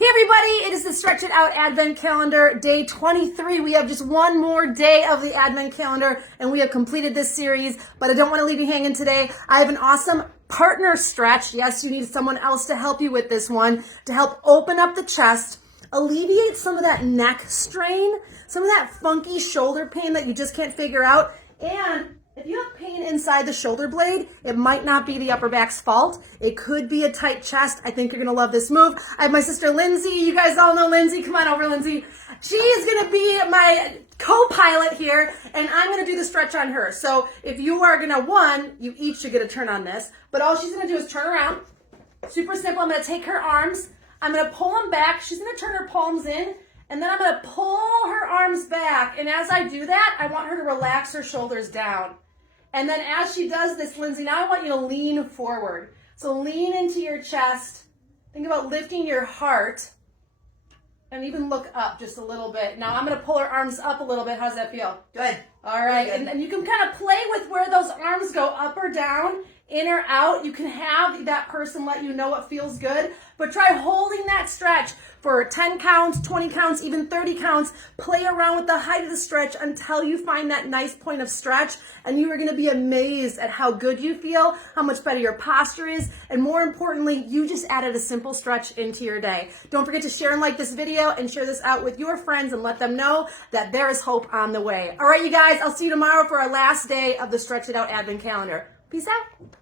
Hey everybody, it is the Stretch It Out Advent Calendar, day 23. We have just one more day of the Advent Calendar and we have completed this series, but I don't want to leave you hanging today. I have an awesome partner stretch. Yes, you need someone else to help you with this one, to help open up the chest, alleviate some of that neck strain, some of that funky shoulder pain that you just can't figure out, and if you have pain inside the shoulder blade, it might not be the upper back's fault. It could be a tight chest. I think you're going to love this move. I have my sister Lindsay. You guys all know Lindsay. Come on over, Lindsay. She is going to be my co-pilot here, and I'm going to do the stretch on her. So if you are going to, you each should get a turn on this, but all she's going to do is turn around. Super simple. I'm going to take her arms. I'm going to pull them back. She's going to turn her palms in, and then I'm going to pull her arms back. And as I do that, I want her to relax her shoulders down. And then as she does this, Lindsay, now I want you to lean forward. So lean into your chest. Think about lifting your heart. And even look up just a little bit. Now I'm going to pull her arms up a little bit. How does that feel? Good. All right. Good. And you can kind of play with where those arms go, up or down, in or out. You can have that person let you know what feels good. But try holding that stretch for 10 counts, 20 counts, even 30 counts. Play around with the height of the stretch until you find that nice point of stretch. And you are going to be amazed at how good you feel, how much better your posture is, and more importantly, you just added a simple stretch into your day. Don't forget to share and like this video and share this out with your friends and let them know that there is hope on the way. All right, you guys, I'll see you tomorrow for our last day of the Stretch It Out Advent Calendar. Peace out.